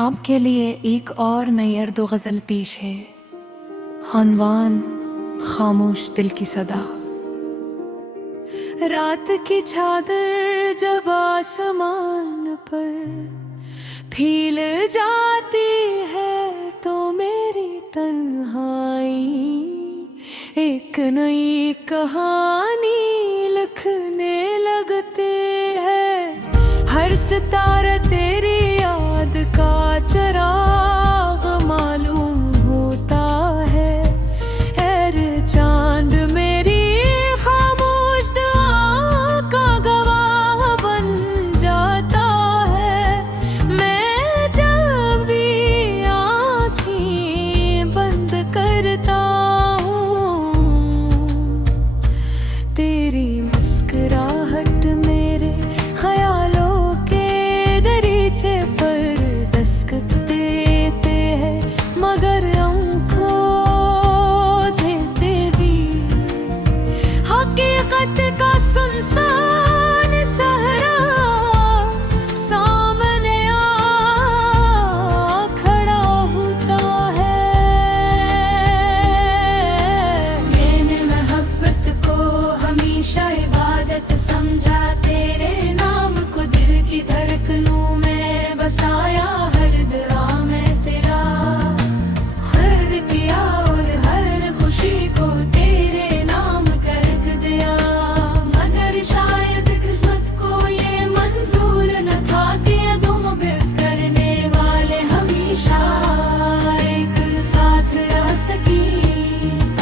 आपके लिए एक और नई अर्दो गज़ल पेश है। हनवान खामोश दिल की सदा। रात की चादर जब आसमान पर फील जाती है तो मेरी तन्हाई एक नई कहानी लिखने लगते हैं। हर सितारा तेरी याद का चिराग मालूम होता है। ऐरे चांद मेरी खामोश दुआ का गवाह बन जाता है। मैं जब भी आँखें बंद करता हूँ तेरी मुस्कुराहट मेरे ख्यालों के दरीचे पर दस्तक देते हैं। मगर हमको देते भी हकीकत का सुनसान सहरा सामने आ खड़ा होता है। मैंने मोहब्बत को हमेशा इबादत समझा। तेरे नाम को दिल की धड़कनों में बसाया। हर दुआ में तेरा खैर किया और हर खुशी को तेरे नाम कर दिया। मगर शायद किस्मत को ये मंजूर न था कि तुम करने वाले हमेशा एक साथ रह सकी।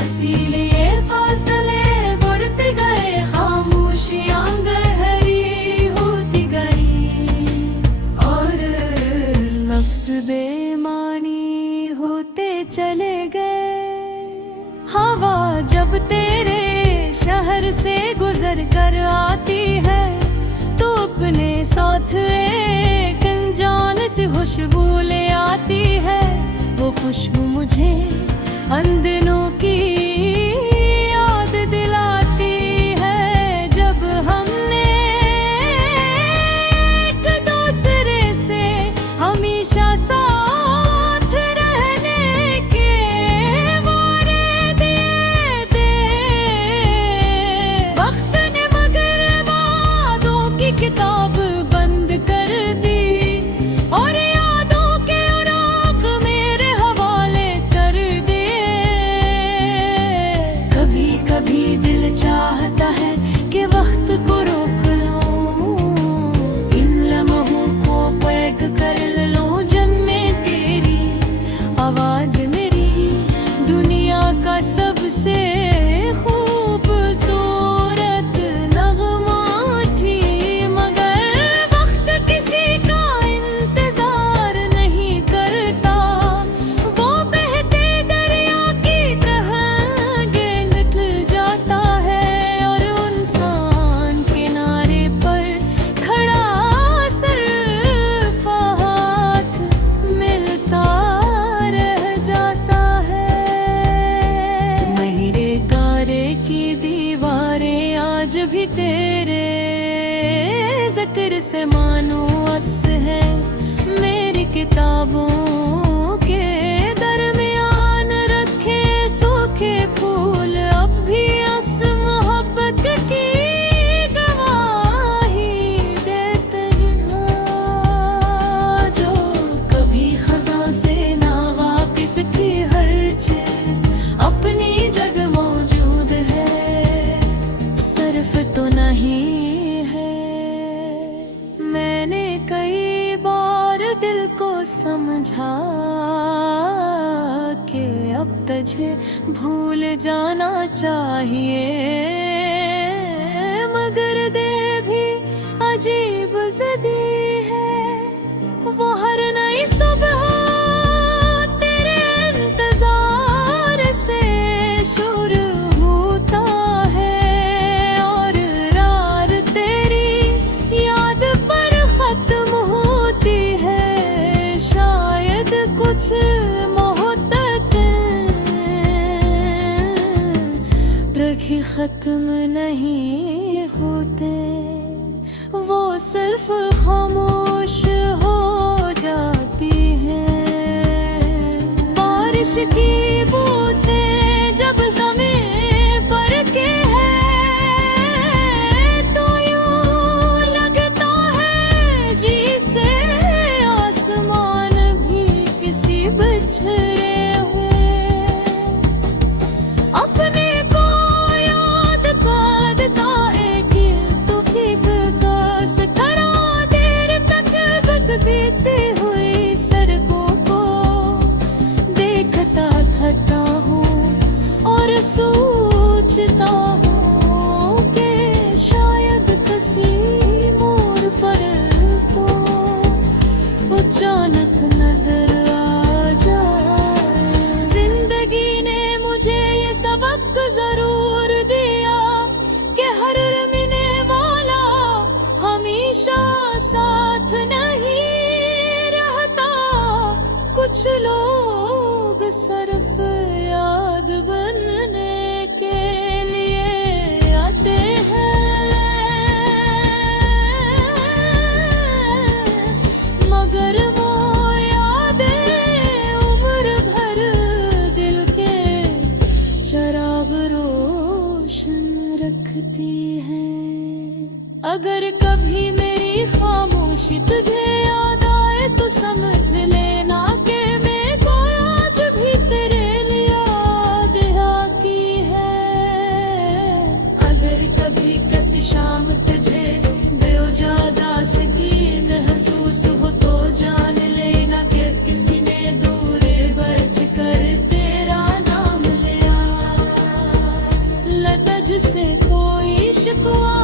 इसीलिए फासले बढ़ते गए, खामोशियां गहरी होती गई और लफ्ज बेमानी होते चले गए। हवा जब तेरे शहर से गुजर कर आती है तो अपने साथ एक अनजान सी खुशबू ले आती है। वो खुशबू मुझे उन दिनों की याद दिलाती है जब हमने एक दूसरे से हमेशा साथ रहने के वारे दिए थे। वक्त ने मगर वादों की किताब बंद कर दी और यादों के उराक मेरे हवाले कर दिए। कभी कभी दिल चाहता है कि वक्त को रोक लूं, इन लम्हों को पैक कर लूं। जन्मे तेरी आवाज मेरी दुनिया का सबसे खूबसूरत नगमा थी। मगर वक्त किसी का इंतजार नहीं करता। वो बहते दरिया की तरह निकल जाता है और इंसान किनारे पर खड़ा सिर्फ हाथ मिलता रह जाता है। मेरे गारे की दीवारें आज भी तेरे जिक्र से मानो अस है। मेरी किताबों के दरमियान रखे सूखे फूल अब भी अस मोहब्बत की गवाही देते हैं। जो कभी खजा से ना वाकिफ थी, हर चीज अपनी जगह मौजूद है, सिर्फ तो नहीं है। मैंने कई बार दिल को समझा कि अब तुझे भूल जाना चाहिए। मगर दे भी अजीब ज़िदी है। वो हर नई सुबह तेरे इंतजार से शुरू होता है और रात तेरी याद पर खत्म होती है। शायद कुछ मोहब्बतें रखी खत्म नहीं होते। वो सिर्फ खामोश हो जाती है। की बूंदें जब ज़मीं पर के हैं तो यूं लगता है जैसे आसमान भी किसी बिछड़े हुए अपने को याद करता एक तो भीगता सितारा देर तक बीती हुई सड़कों को देखता थकता हूँ और सोचता हूँ कि शायद किसी मोड़ पर तो अचानक नजर आ जाए। जिंदगी ने मुझे ये सबक जरूर दिया कि हर मिलने वाला हमेशा साथ नहीं रहता। कुछ लोग सिर्फ याद बनने के लिए आते हैं मगर वो यादें उम्र भर दिल के चिराग रोशन रखती हैं। अगर कभी मेरी खामोशी तुझे याद आए तो समझ लेना कि मैं को आज भी तेरे लिए याद आती है। अगर कभी किसी शाम तुझे बेवजह की महसूस हो तो जान लेना कि किसी ने दूर बैठ कर तेरा नाम लिया। लता जिसे कोई शिकवा